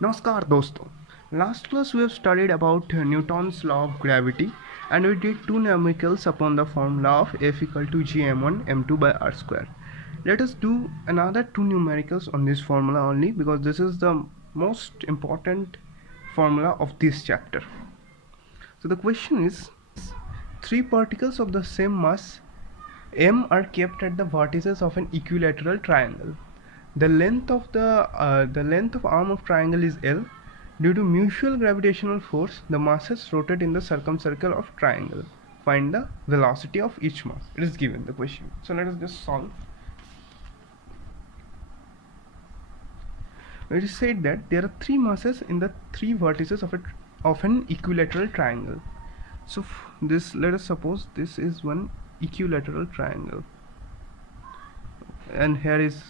Namaskar dosto. Last class we have studied about Newton's law of gravity and we did two numericals upon the formula of F equal to gm1 m2 by r square. Let us do another two numericals on this formula only because this is the most important formula of this chapter. So the question is, three particles of the same mass m are kept at the vertices of an equilateral triangle. The length of arm of triangle is L. Due to mutual gravitational force, the masses rotate in the circumcircle of triangle. Find the velocity of each mass. It is given the question. So let us just solve. It is said that there are three masses in the three vertices of an equilateral triangle. So this, let us suppose this is one equilateral triangle, and here is,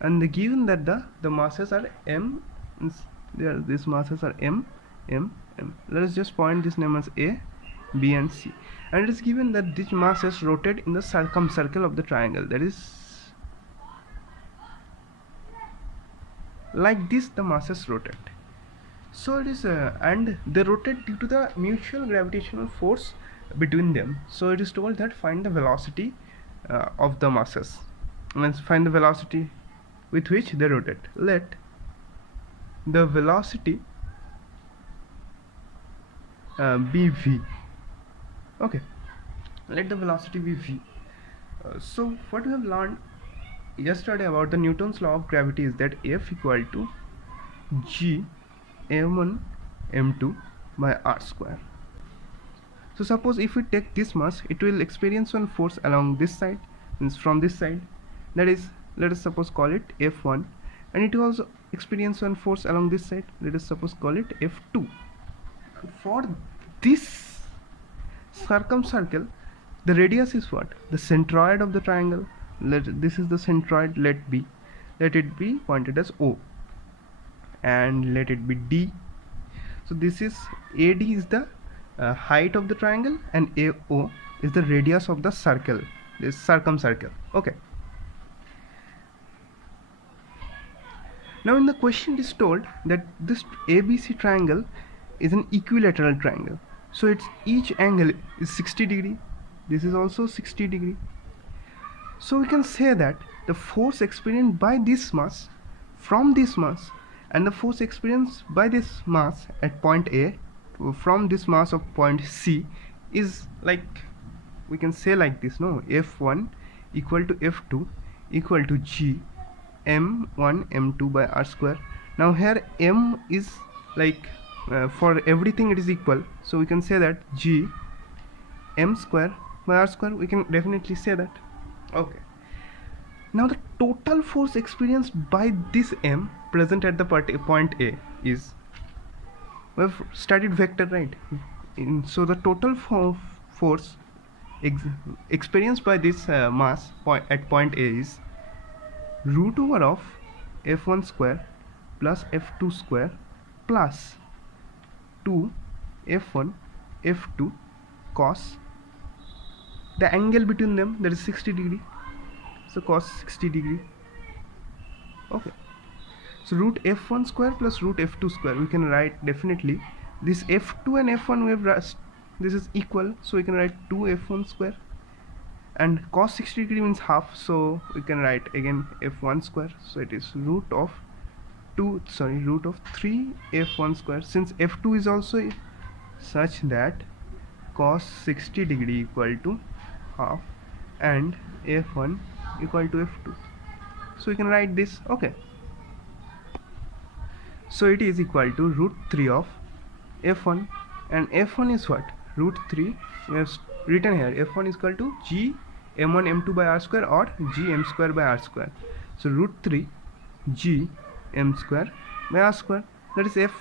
and the given that the masses are m, these masses are m, m, m. Let us just point this name as A, B and C, and it is given that these masses rotate in the circumcircle of the triangle, that is like this the masses rotate. So it is and they rotate due to the mutual gravitational force between them. So it is told that find the velocity of the masses. Let's find the velocity with which they rotate. Let the velocity be v. Okay, let the velocity be v. So what we have learned yesterday about the Newton's law of gravity is that F equal to g m1 m2 by r square. So suppose if we take this mass, it will experience one force along this side, means from this side, that is, let us suppose call it F1, and it will also experience one force along this side, let us suppose call it F2. For this circumcircle, the radius is what? The centroid of the triangle. This is the centroid, let it be pointed as O, and let it be D. So this is AD is the height of the triangle, and AO is the radius of the circle, this circumcircle. Okay. Now in the question it is told that this ABC triangle is an equilateral triangle. So its each angle is 60 degree. This is also 60 degree. So we can say that the force experienced by this mass from this mass and the force experienced by this mass at point A from this mass of point C is, like, we can say like this, no? F1 equal to F2 equal to G m1 m2 by r square. Now here m is like for everything it is equal, so we can say that G m square by r square, we can definitely say that. Okay. Now the total force experienced by this m present at the point A is, we have studied vector, right? So the total force experienced by this mass at point A is root over of f1 square plus f2 square plus 2 f1 f2 cos the angle between them, that is 60 degree, so cos 60 degree. Okay, so root f1 square plus root f2 square, we can write definitely this f2 and f1 we have, this is equal, so we can write 2 f1 square, and cos 60 degree means half, so we can write again f1 square, so it is root of 3 f1 square, since f2 is also such that cos 60 degree equal to half and f1 equal to f2, so we can write this. Okay, so it is equal to root 3 of f1, and f1 is what? Root 3, we have written here f1 is equal to g m1 m2 by r square or g m square by r square, so root 3 g m square by r square, that is f.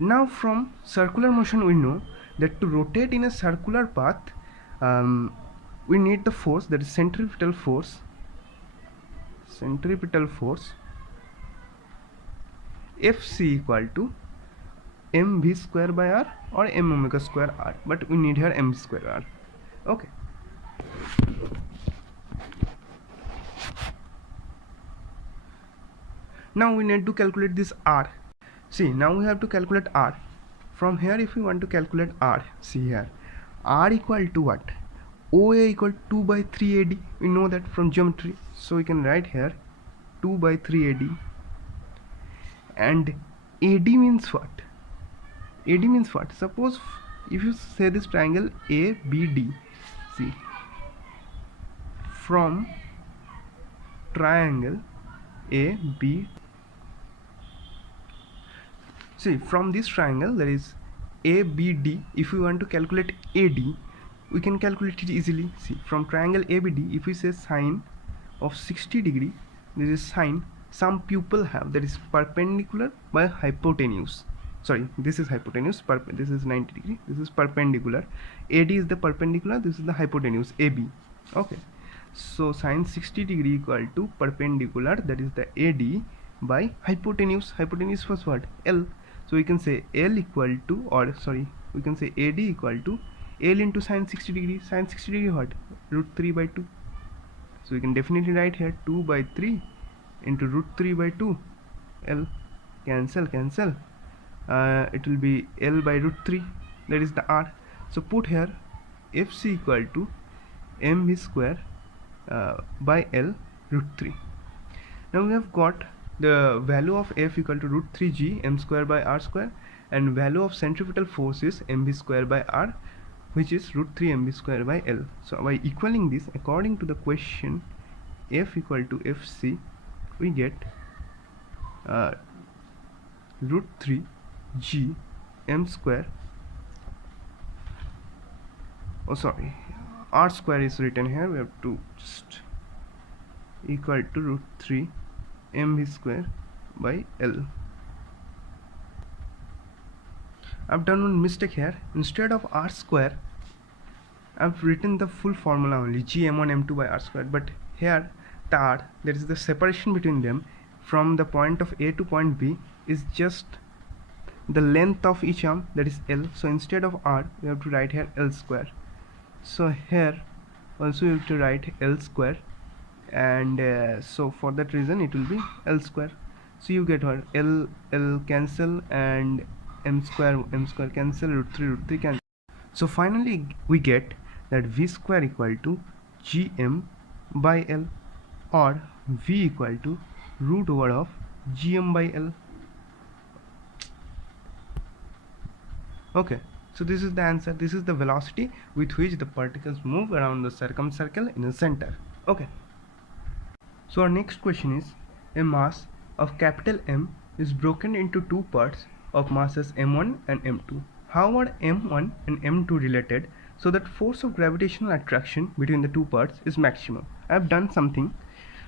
Now from circular motion we know that to rotate in a circular path we need the force, that is centripetal force Fc equal to mv square by r or m omega square r, but we need here mv square r. Okay, Now we need to calculate this r. See, now we have to calculate r. From here, if we want to calculate r, see here, r equal to what? OA equal to 2 by 3 AD. We know that from geometry. So we can write here 2 by 3 AD. And AD means what? AD means what? Suppose if you say this triangle ABD, see, from triangle AB, see, from this triangle, that is ABD, if we want to calculate AD, we can calculate it easily. See, from triangle ABD, if we say sine of 60 degree, this is sine some pupil have, that is perpendicular by hypotenuse. Sorry, this is hypotenuse, this is 90 degree, this is perpendicular. AD is the perpendicular, this is the hypotenuse AB. Okay, so sine 60 degree equal to perpendicular, that is the AD, by hypotenuse. Hypotenuse was what? L. So we can say L equal to, or sorry, we can say AD equal to L into sine 60 degree. Sine 60 degree what? Root 3 by 2. So we can definitely write here 2 by 3 into root 3 by 2. L cancel. It will be L by root 3, that is the R. So put here FC equal to mv square by L root 3. Now we have got the value of F equal to root 3g m square by r square, and value of centripetal force is mv square by r, which is root 3 mv square by L. So by equaling this according to the question, F equal to FC, we get root 3 g m square, oh sorry, r square is written here, we have to just equal to root 3 mv square by L. I've done one mistake here. Instead of r square, I've written the full formula only, g m1 m2 by r square, but here the r, that is the separation between them from the point of A to point B, is just the length of each arm, that is L. So instead of r, we have to write here L square. So here also you have to write L square, and so for that reason it will be L square. So you get what? L cancel, and m square cancel, root 3 cancel. So finally we get that v square equal to gm by L, or v equal to root over of gm by L. Okay, so this is the answer. This is the velocity with which the particles move around the circumcircle in the center. Okay, so our next question is, a mass of capital M is broken into two parts of masses m1 and m2. How are m1 and m2 related so that force of gravitational attraction between the two parts is maximum? I have done something.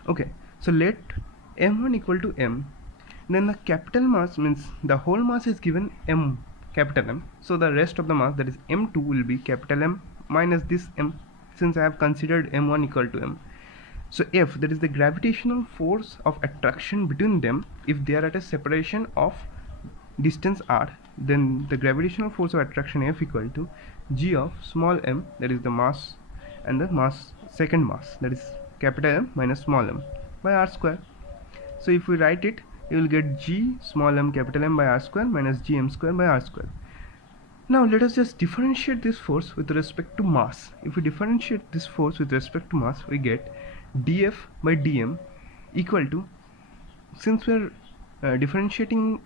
Okay, so let m1 equal to m, then the capital mass means the whole mass is given m, capital M, so the rest of the mass, that is m2, will be capital M minus this m, since I have considered m1 equal to m. So F, that is the gravitational force of attraction between them, if they are at a separation of distance r, then the gravitational force of attraction F equal to g of small m, that is the mass, and the mass, second mass, that is capital M minus small m by r square. So if we write it, you will get g small m capital M by r square minus g m square by r square. Now let us just differentiate this force with respect to mass. If we differentiate this force with respect to mass, we get df by dm equal to, since we are differentiating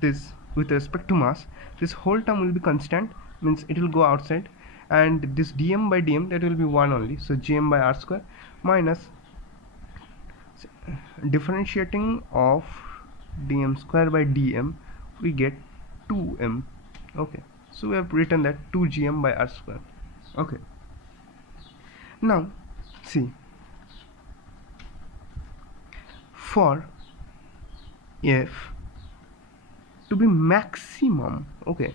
this with respect to mass, this whole term will be constant, means it will go outside, and this dm by dm, that will be 1 only, so gm by r square minus differentiating of dm square by dm, we get 2m. Okay, so we have written that 2gm by r square. Okay, now see, for F to be maximum, okay,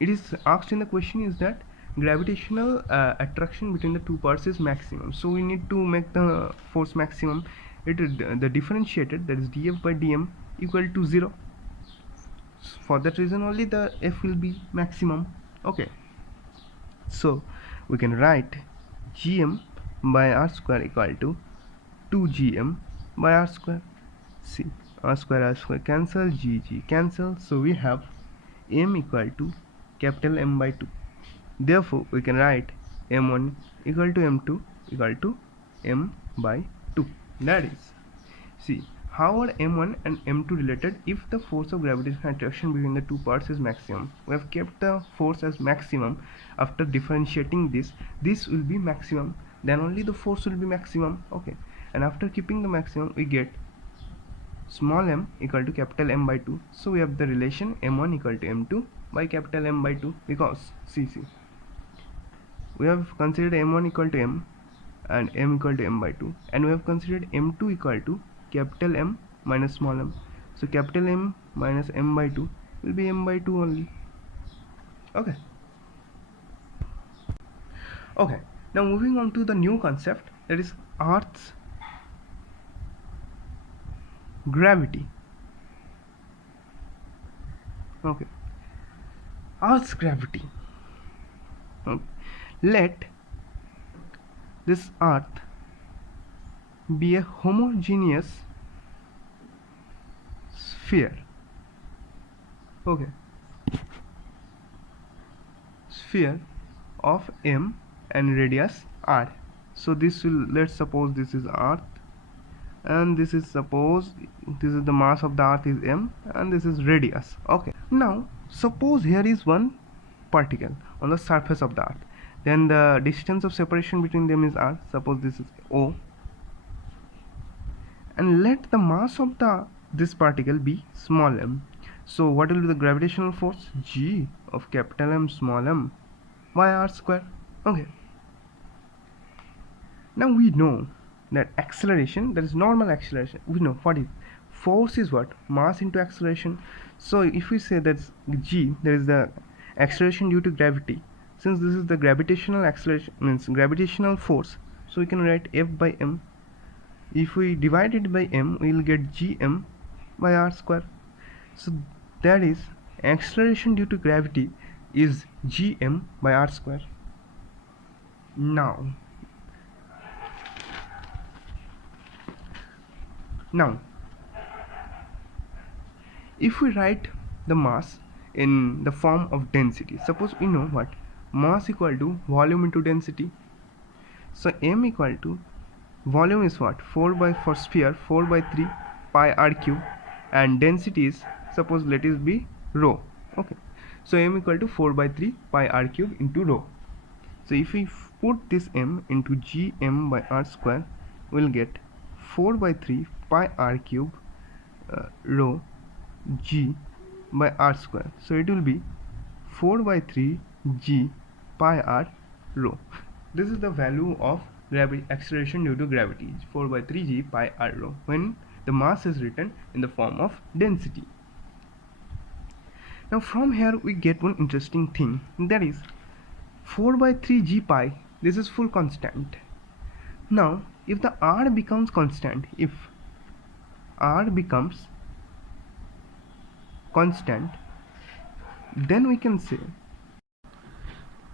it is asked in the question is that gravitational attraction between the two parts is maximum, so we need to make the force maximum. It is the differentiated, that is df by dm equal to 0. For that reason only the F will be maximum. Okay, so we can write gm by r square equal to 2gm by r square. see, r square cancel, g cancel, so we have m equal to capital M by 2. Therefore we can write m1 equal to m2 equal to m by 2. That is, see, how are m1 and m2 related? If the force of gravitational attraction between the two parts is maximum, we have kept the force as maximum. After differentiating this will be maximum, then only the force will be maximum. Okay, and after keeping the maximum, we get small m equal to capital M by 2. So we have the relation m1 equal to m2 by capital M by 2, because see, we have considered m1 equal to m and m equal to m by 2, and we have considered m2 equal to capital M minus small m. So capital M minus m by 2 will be m by 2 only. Okay. Okay. Now moving on to the new concept, that is Earth's gravity. Okay. Earth's gravity. Okay. Let this Earth be a homogeneous sphere. Okay, sphere of m and radius r. So this will, let's suppose this is Earth, and this is, suppose this is the mass of the Earth is m, and this is radius. Okay, now suppose here is one particle on the surface of the Earth, then the distance of separation between them is r. Suppose this is O, and let the mass of this particle be small m. So what will be the gravitational force? G of capital M small m by r square. Okay, now we know that acceleration, that is normal acceleration, we know what is force is what? Mass into acceleration. So if we say that g, there is the acceleration due to gravity, since this is the gravitational acceleration, means gravitational force, so we can write F by m. If we divide it by m, we will get gm by r square. So that is, acceleration due to gravity is gm by r square. Now if we write the mass in the form of density, suppose we know what mass equal to volume into density. So m equal to, volume is what, 4 by, for sphere 4 by 3 pi r cube, and density is, suppose let it be rho. Okay, so m equal to 4 by 3 pi r cube into rho. So if we put this m into gm by r square, we will get 4 by 3 pi r cube rho g by r square. So it will be 4 by 3 g pi r rho. This is the value of acceleration due to gravity, 4 by 3 g pi r rho, when the mass is written in the form of density. Now from here we get one interesting thing, that is 4 by 3 g pi, this is full constant. Now if the r becomes constant, if r becomes constant, then we can say,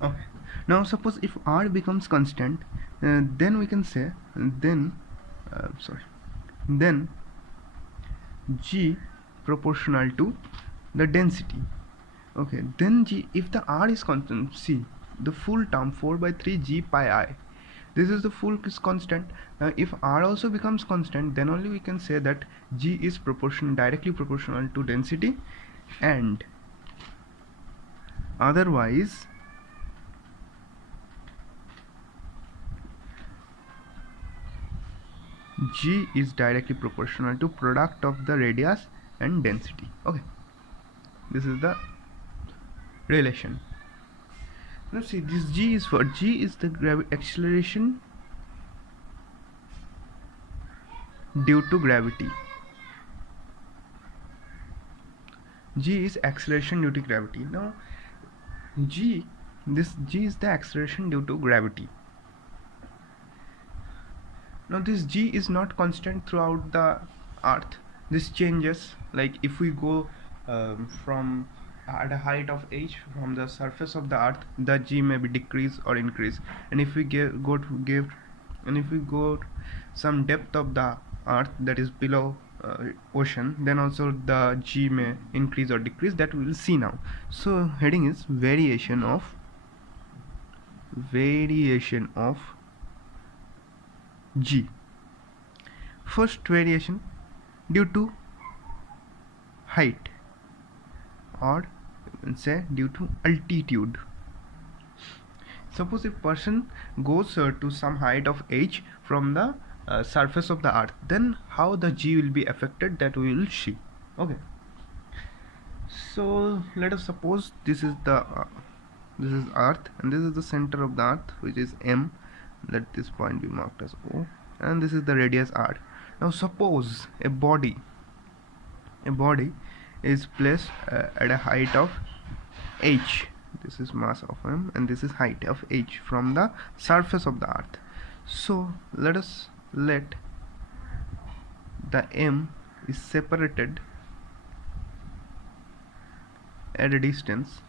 okay, now suppose if r becomes constant, then we can say, then g proportional to the density. Okay, then g, if the r is constant, see the full term 4 by 3 g pi I, this is the full is constant. If r also becomes constant, then only we can say that g is proportional, directly proportional to density, and otherwise g is directly proportional to product of the radius and density. Okay, this is the relation. Now see, this g is for, g is the acceleration due to gravity. G is acceleration due to gravity. Now g, this g is the acceleration due to gravity. Now this g is not constant throughout the earth, this changes. Like if we go from at a height of h from the surface of the earth, the g may be decrease or increase, and if we go some depth of the earth, that is below ocean, then also the g may increase or decrease. That we will see now. So heading is variation of g. First variation due to height, or you can say due to altitude. Suppose a person goes to some height of h from the surface of the earth, then how the g will be affected, that we will see. Okay, so let us suppose this is earth, and this is the center of the earth, which is m. Let this point be marked as O, and this is the radius r. Now suppose a body is placed at a height of h. This is mass of m, and this is height of h from the surface of the earth. So let the m is separated at a distance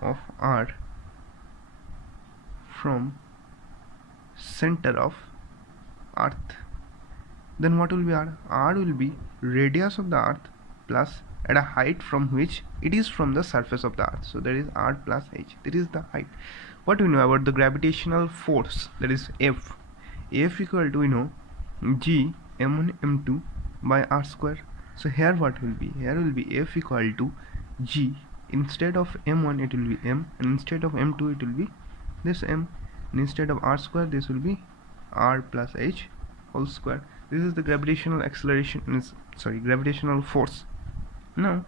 of r from center of earth. Then what will be r? R will be radius of the earth plus at a height from which it is from the surface of the earth. So that is r plus h. That is the height. What we know about the gravitational force, that is F. F equal to, we know, g m1 m2 by r square. So here what will be? Here will be F equal to g. Instead of m1 it will be m, and instead of m2 it will be this m, and instead of r square this will be r plus h whole square. This is the gravitational gravitational force. Now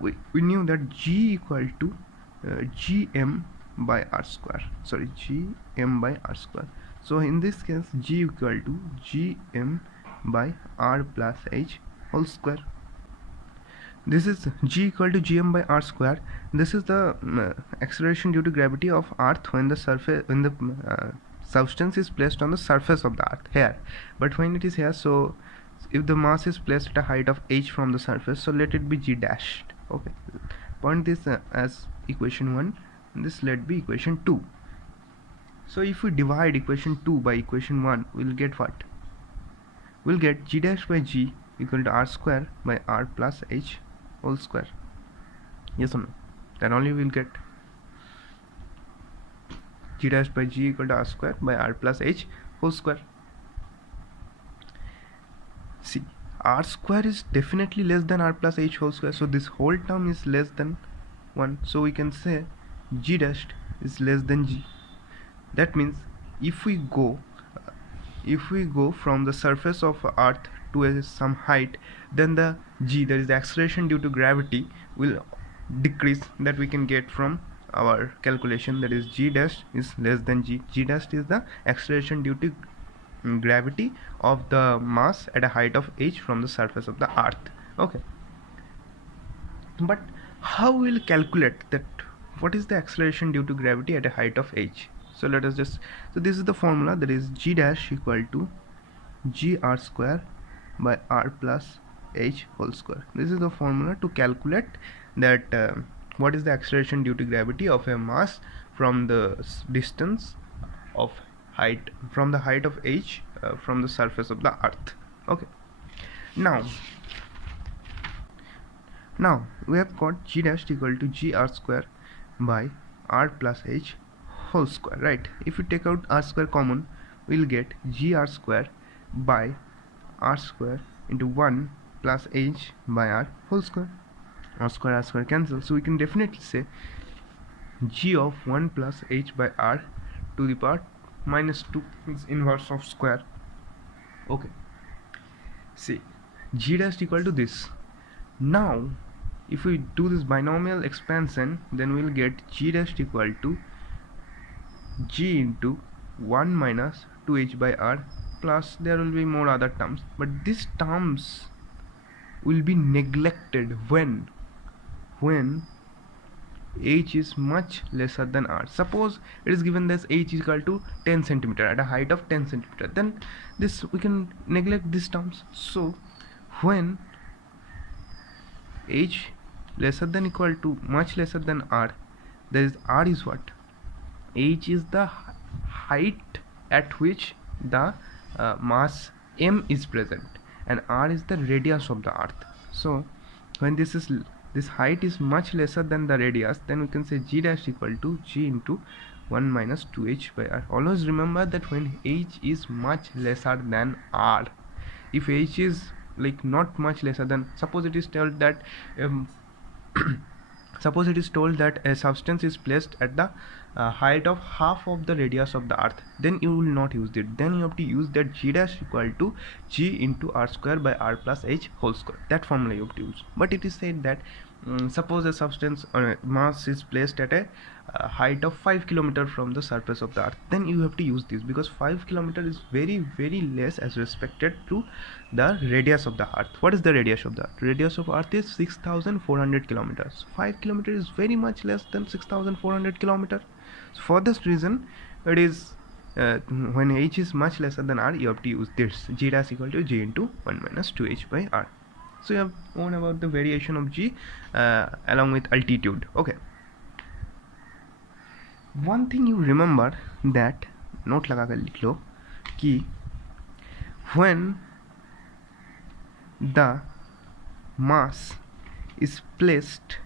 we knew that g equal to gm by r square. Gm by r square. So in this case g equal to gm by r plus h whole square. This is g equal to gm by r square. This is the acceleration due to gravity of earth when the substance is placed on the surface of the earth here. But when it is here, so if the mass is placed at a height of h from the surface, so let it be g dashed. Okay, point this as equation 1, and this let be equation 2. So if we divide equation 2 by equation 1, we'll get what? We'll get g dash by g equal to r square by r plus h whole square. Yes or no? Then only we'll get g dash by g equal to r square by r plus h whole square. See, r square is definitely less than r plus h whole square, so this whole term is less than 1. So we can say g dash is less than g. That means if we go from the surface of earth to some height, then the g, that is the acceleration due to gravity, will decrease. That we can get from our calculation, that is g dash is less than g. G dash is the acceleration due to gravity of the mass at a height of h from the surface of the earth. Okay, but how we'll calculate that? What is the acceleration due to gravity at a height of h? So let us just, so this is the formula, that is g dash equal to g r square by r plus h whole square. This is the formula to calculate that what is the acceleration due to gravity of a mass from the distance of height, from the height of h from the surface of the earth. Okay, now we have got g dash equal to g r square by r plus h whole square, right? If we take out r square common, we'll get g r square by r square into 1 plus h by r whole square. R square cancel, so we can definitely say g of 1 plus h by r to the power minus 2 is inverse of square. Okay, see, g dash equal to this. Now if we do this binomial expansion, then we'll get g dash equal to g into 1 minus 2h by r, plus there will be more other terms, but these terms will be neglected when h is much lesser than r. Suppose it is given this h is equal to 10 centimeter at a height of 10 centimeter, then this we can neglect these terms. So when h lesser than equal to much lesser than r, there is r is what? H is the height at which the mass m is present and r is the radius of the earth. So when this height is much lesser than the radius, then we can say g dash equal to g into 1 minus 2h by r. Always remember that when h is much lesser than r, if h is like not much lesser than, suppose it is told that suppose it is told that a substance is placed at the height of half of the radius of the earth, then you will not use it. Then you have to use that g dash equal to g into r square by r plus h whole square. That formula you have to use. But it is said that suppose a substance mass is placed at a height of 5 km from the surface of the earth, then you have to use this, because 5 km is very less as respected to the radius of the earth. What is the radius of the earth? Radius of earth is 6400 kilometers. 5 km is very much less than 6400 kilometers. So for this reason, it is when h is much lesser than r, you have to use this g dash equal to g into 1 minus 2h by r. So you have known about the variation of g along with altitude. Okay, one thing you remember that note लगा कर लिख लो कि when the mass is placed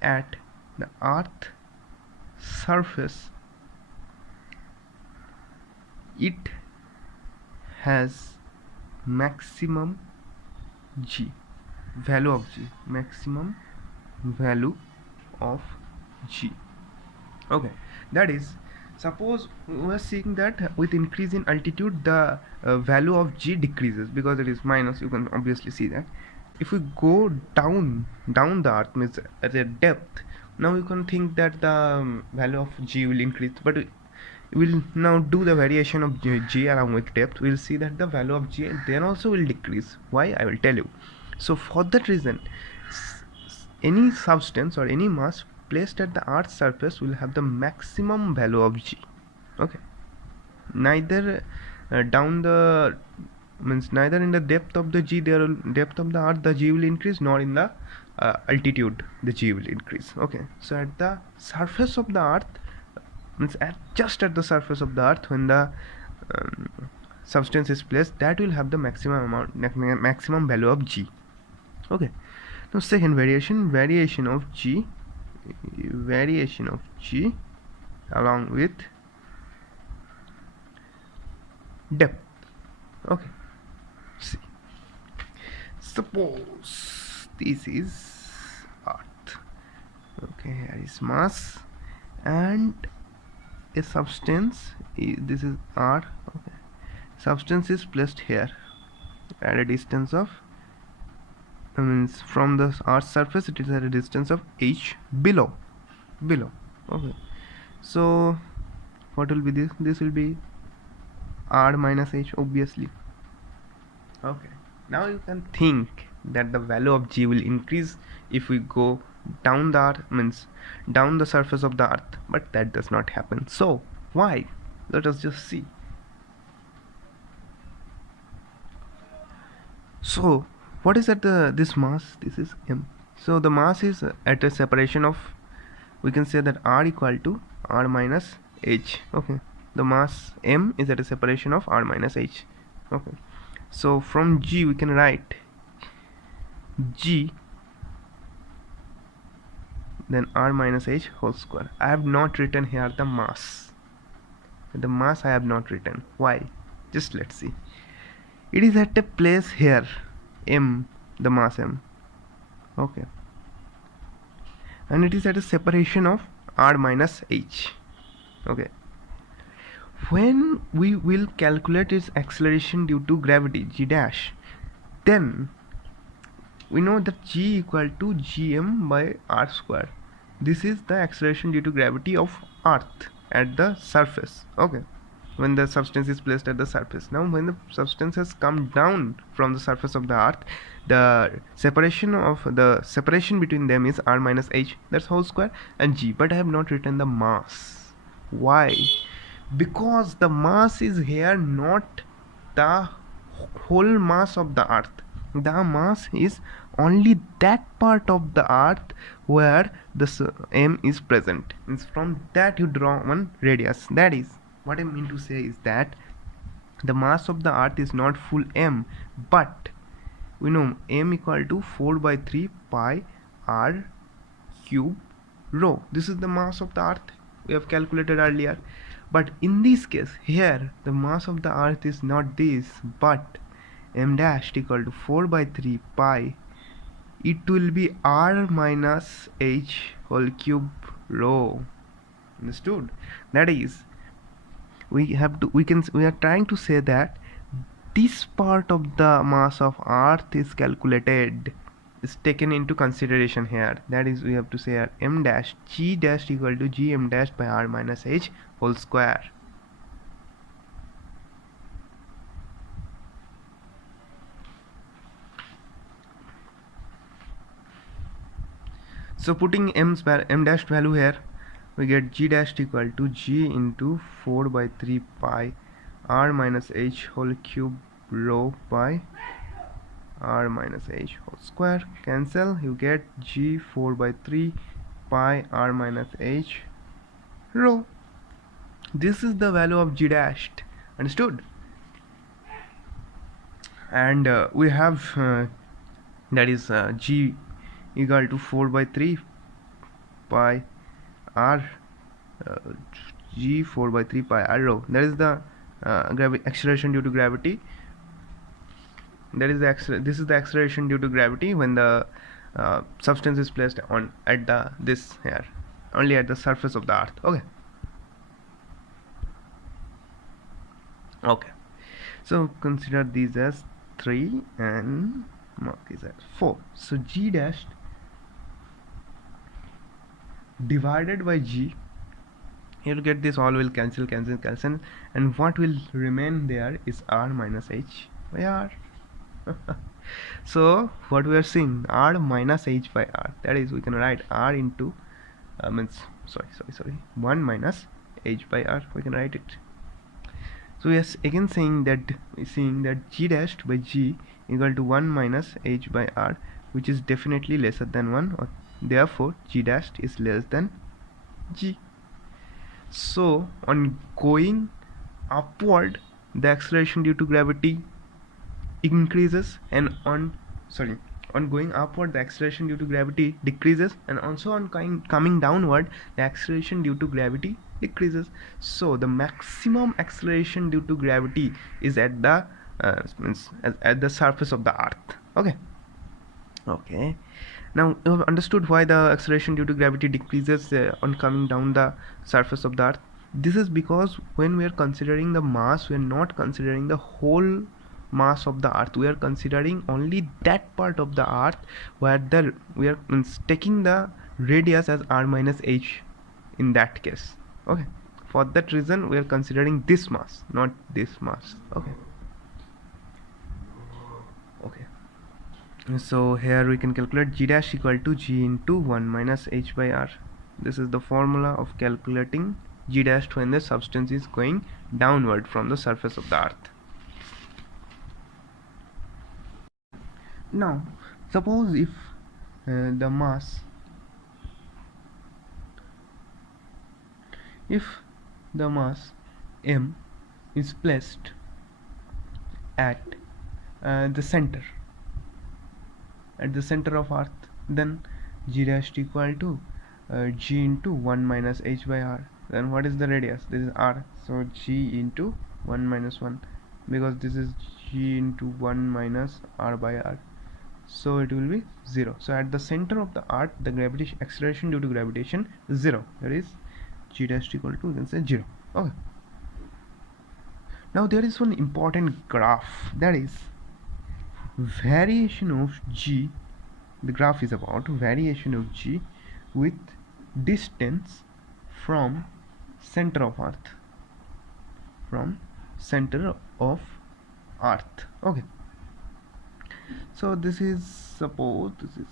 at the earth surface, it has maximum g, value of g, maximum value of g. Okay, that is, suppose we are seeing that with increase in altitude the value of g decreases because it is minus. You can obviously see that if we go down the earth, means at a depth, now you can think that the value of g will increase, but we will now do the variation of g along with depth. We will see that the value of g then also will decrease. Why? I will tell you. So for that reason, any substance or any mass placed at the earth's surface will have the maximum value of g. Okay, neither down the means neither in the depth of the g, depth of the earth the g will increase, nor in the altitude the g will increase. Okay, so at the surface of the earth, means just at the surface of the earth, when the substance is placed, that will have the maximum value of g. Okay, now second variation of g along with depth. Okay, see, suppose this is earth. Okay, here is mass and a substance, this is r. Okay, substance is placed here at a distance of, means from the earth's surface it is at a distance of h below. Okay, so what will be this? This will be r minus h, obviously. Okay, now you can think that the value of g will increase if we go down the earth, means down the surface of the earth, but that does not happen. So why? Let us just see. So what is at this mass? This is m. So the mass is at a separation of, we can say that r equal to r minus h. Okay, the mass m is at a separation of r minus h. Okay, so from g we can write g then r minus h whole square. I have not written here the mass. The mass I have not written. Why? Just let's see. It is at a place here, m, the mass m. Okay, and it is at a separation of r minus h. Okay, when we will calculate its acceleration due to gravity, g dash, then we know that g equal to gm by r square. This is the acceleration due to gravity of earth at the surface. Okay, when the substance is placed at the surface. Now when the substance has come down from the surface of the earth, the separation between them is r minus h, that's whole square, and g. But I have not written the mass. Why? Because the mass is here not the whole mass of the earth. The mass is only that part of the earth where the M is present. Means from that you draw one radius. That is what I mean to say is that the mass of the earth is not full M, but we know M equal to 4 by 3 pi r cube rho. This is the mass of the earth we have calculated earlier. But in this case here the mass of the earth is not this, but m dash equal to 4 by 3 pi, it will be r minus h whole cube rho. Understood? That is, we are trying to say that this part of the mass of earth is calculated, is taken into consideration here. That is, we have to say m dash g dash equal to g m dash by r minus h whole square. So putting m dash value here, we get g dash equal to g into 4 by 3 pi r minus h whole cube rho by r minus h whole square. Cancel, you get g 4 by 3 pi r minus h rho. This is the value of g dashed. Understood? And we have that is g equal to 4 by 3 pi r g 4 by 3 pi r rho. That is the acceleration due to gravity. That is this is the acceleration due to gravity when the substance is placed on at the this here, only at the surface of the earth. Okay, so consider these as 3 and mark these as 4. So g dash divided by g, here to get this all will cancel, and what will remain there is r minus h by r. So what we are seeing, r minus h by r, that is, we can write r into 1 minus h by r, we can write it. So yes, again seeing that g dash by g equal to 1 minus h by r, which is definitely lesser than 1, or therefore g dash is less than g. So on going upward the acceleration due to gravity increases, and on going upward the acceleration due to gravity decreases, and also on coming downward the acceleration due to gravity decreases. So the maximum acceleration due to gravity is at the at the surface of the earth. Okay, now you have understood why the acceleration due to gravity decreases on coming down the surface of the earth. This is because when we are considering the mass, we are not considering the whole mass of the earth, we are considering only that part of the earth where we are taking the radius as r minus h in that case. Okay, for that reason we are considering this mass, not this mass. Okay, so here we can calculate g dash equal to g into 1 minus h by r. This is the formula of calculating g dash when the substance is going downward from the surface of the earth. Now suppose if the mass m is placed at the center of earth, then g dash equal to g into 1 minus h by r. Then what is the radius? This is r, so g into 1 minus 1, because this is g into 1 minus r by r, so it will be 0. So at the center of the earth the gravity acceleration due to gravitation is 0, that is g dash equal to, you can say, 0. Okay, now there is one important graph, that is variation of g. The graph is about variation of g with distance from center of earth, Okay, so this is, suppose this is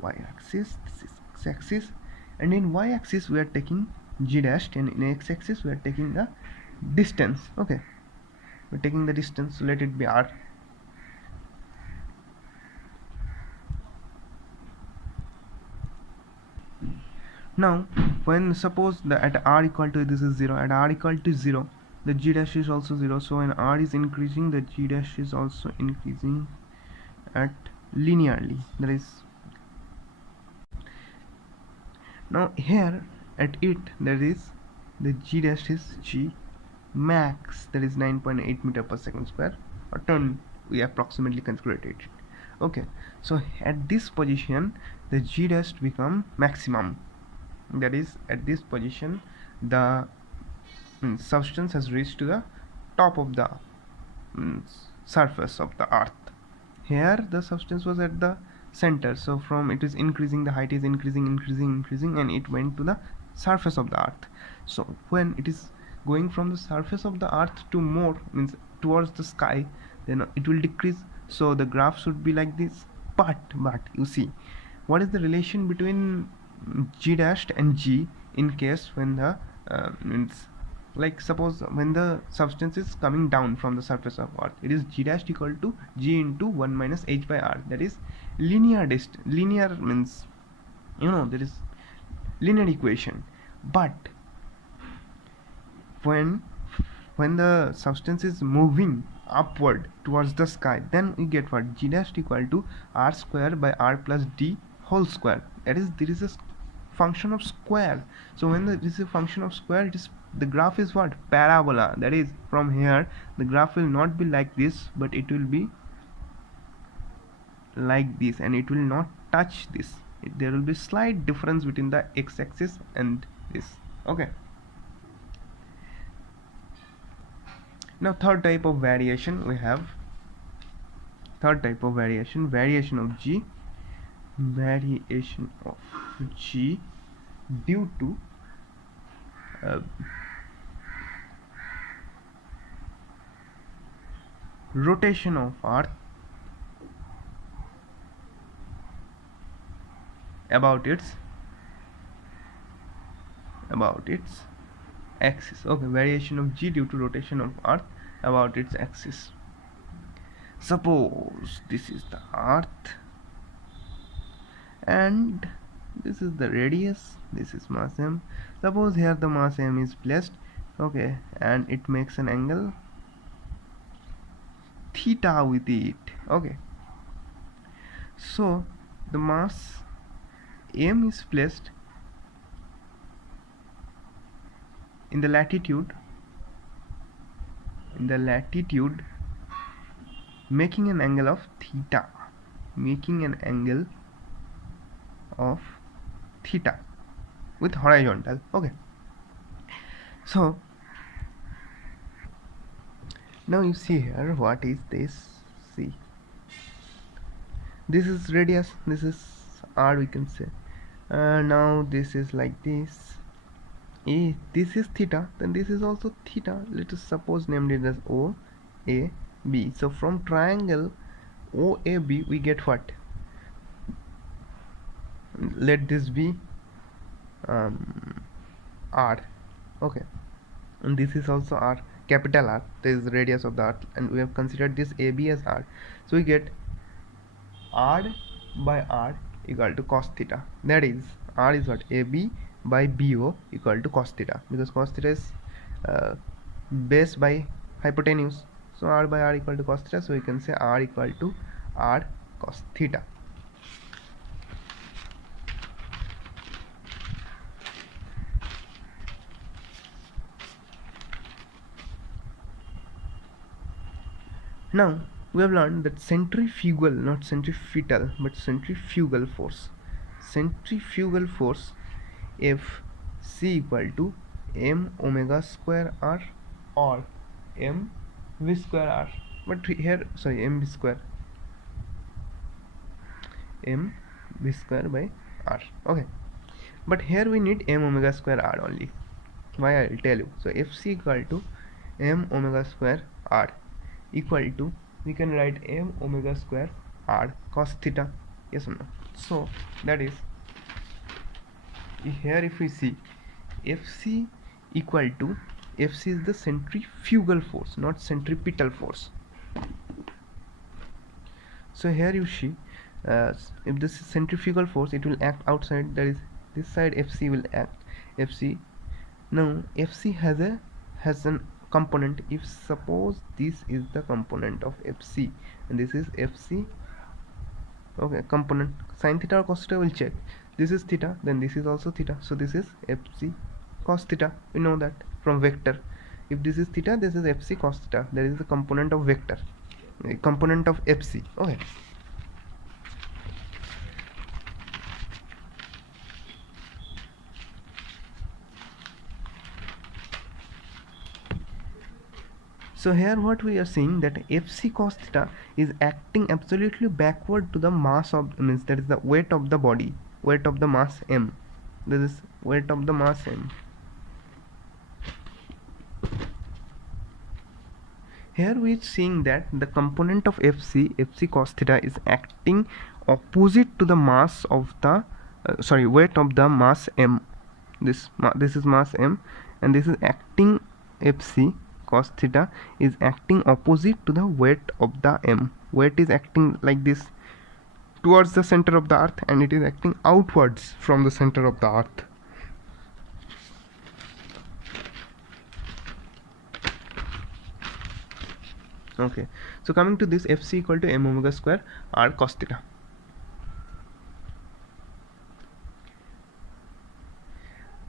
y-axis, this is x-axis, and in y-axis we are taking g dash, and in x-axis we are taking the distance. Okay, we're taking the distance, so let it be r. Now when suppose the at r equal to, this is 0, at r equal to 0 the g dash is also 0, so when r is increasing the g dash is also increasing at linearly. That is, now here at it, that is the g dash is g max, that is 9.8 meter per second square, or turn we approximately calculated. Okay, so at this position the g dash become maximum, that is at this position the substance has reached to the top of the surface of the earth. Here the substance was at the center, so from it is increasing, the height is increasing, and it went to the surface of the earth. So when it is going from the surface of the earth to more, means towards the sky, then it will decrease. So the graph should be like this. But you see, what is the relation between g dashed and g in case when the means, like suppose when the substance is coming down from the surface of earth, it is g dash equal to g into 1 minus h by r, that is linear linear means, there is linear equation. But when the substance is moving upward towards the sky, then we get what, g dash equal to r square by r plus d whole square, that is there is a function of square. So when this is a function of square, it is, the graph is what, parabola, that is from here the graph will not be like this, but it will be like this, and it will not touch this. There will be slight difference between the x-axis and this. Okay, now third type of variation we have, variation of g due to rotation of earth about its axis. Okay, variation of g due to rotation of earth about its axis. Suppose this is the earth and this is the radius, this is mass m. Suppose here the mass m is placed, okay, and it makes an angle theta with it. Okay, so the mass m is placed in the latitude making an angle of theta, with horizontal. Okay, so now you see here, what is this? See, this is radius, this is r, we can say. Now this is like this. If this is theta, then this is also theta. Let us suppose named it as O A B. So from triangle OAB we get what? Let this be R. Okay, and this is also R, capital R. This is the radius of the earth, and we have considered this AB as R. So we get R by R equal to cos theta. That is, R is what? AB by BO equal to cos theta, because cos theta is base by hypotenuse. So R by R equal to cos theta. So we can say R equal to R cos theta. Now we have learned that centrifugal, not centripetal, but centrifugal force. Centrifugal force F C equal to m omega square r or m v square r. But here, sorry, m v square by r. Okay, but here we need m omega square r only. Why, I will tell you. So F C equal to m omega square r equal to, we can write m omega square r cos theta. Yes or no? So that is, here if we see, FC equal to, FC is the centrifugal force, not centripetal force. So here you see, if this is centrifugal force, it will act outside, that is this side FC will act. FC, now FC has an component. If suppose this is the component of FC and this is FC, okay, component sin theta or cos theta, will check. This is theta, then this is also theta, so this is FC cos theta. We know that from vector. If this is theta, this is FC cos theta. That is the component of vector, component of FC. Okay. So here what we are seeing, that FC cos theta is acting absolutely backward to the mass of, means that is the weight of the body, weight of the mass m. This is weight of the mass m. Here we are seeing that the component of FC cos theta is acting opposite to the mass of the weight of the mass m. This is mass m, and this is acting, FC cos theta is acting opposite to the weight of the m. Weight is acting like this towards the center of the earth, and it is acting outwards from the center of the earth. Okay, so coming to this, FC equal to m omega square r cos theta.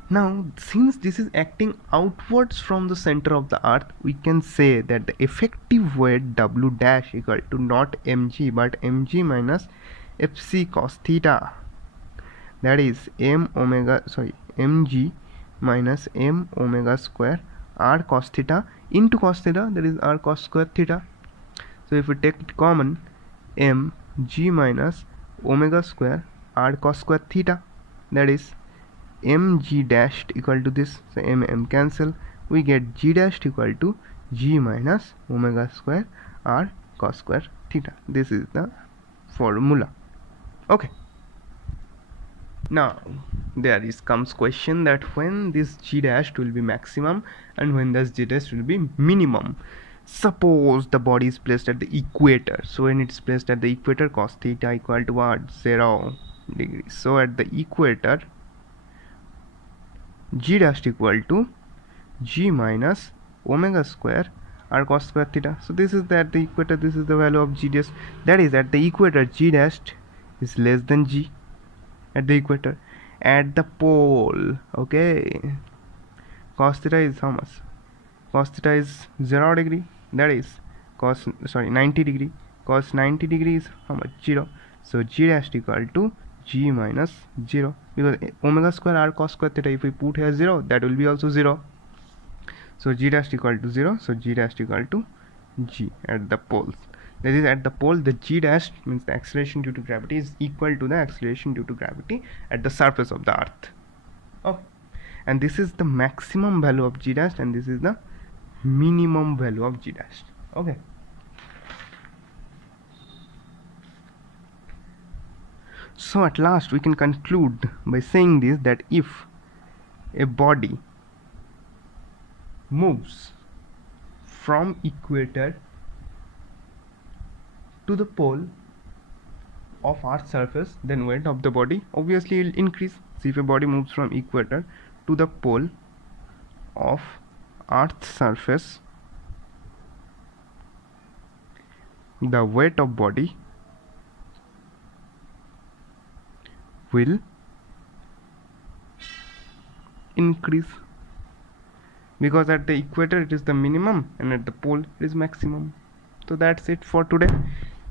Now, since this is acting outwards from the center of the earth, we can say that the effective weight W dash equal to not mg but mg minus FC cos theta. That is mg minus m omega square r cos theta into cos theta, that is r cos square theta. So if we take it common, mg minus omega square r cos square theta, that is mg dashed equal to this, so m cancel, we get g dashed equal to g minus omega square r cos square theta. This is the formula. Okay, now there comes question that when this g dashed will be maximum and when this g dashed will be minimum. Suppose the body is placed at the equator. So when it's placed at the equator, cos theta equal to what? 0 degrees. So at the equator, g dash equal to g minus omega square r cos square theta. So this is at the equator, this is the value of g dash. That is, at the equator g dash is less than g at the equator. At the pole, okay, cos theta is how much? Cos theta is 0 degree, that is 90 degree. Cos 90 degree is how much? 0. So g dash equal to g minus 0, because omega square r cos square theta, if we put here 0, that will be also 0. So g dash equal to 0, so g dash equal to g at the poles. That is, at the pole, the g dash means the acceleration due to gravity is equal to the acceleration due to gravity at the surface of the earth. Okay, and this is the maximum value of g dash, and this is the minimum value of g dash. Okay, so at last we can conclude by saying this, that if a body moves from equator to the pole of Earth's surface, then weight of the body obviously will increase. So if a body moves from equator to the pole of Earth's surface, the weight of body will increase, because at the equator it is the minimum and at the pole it is maximum. So that's it for today.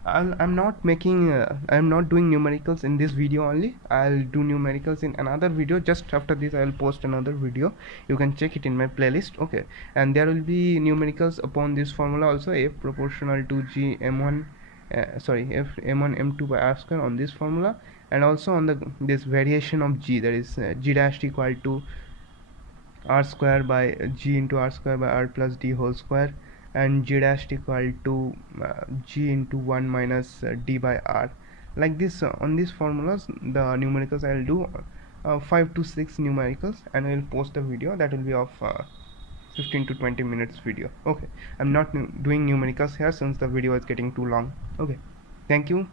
I'm not doing numericals in this video only. I'll do numericals in another video. Just after this I'll post another video, you can check it in my playlist. Okay, and there will be numericals upon this formula also, f proportional to g m1 f m1 m2 by r square on this formula, and also on this variation of g, that is g dash equal to r square by g into r square by r plus d whole square, and g dash equal to g into 1 minus d by r. Like this, on these formulas, the numericals I'll do 5 to 6 numericals, and I will post a video that will be of 15 to 20 minutes video. Okay, I'm not doing numericals here since the video is getting too long. Okay, thank you.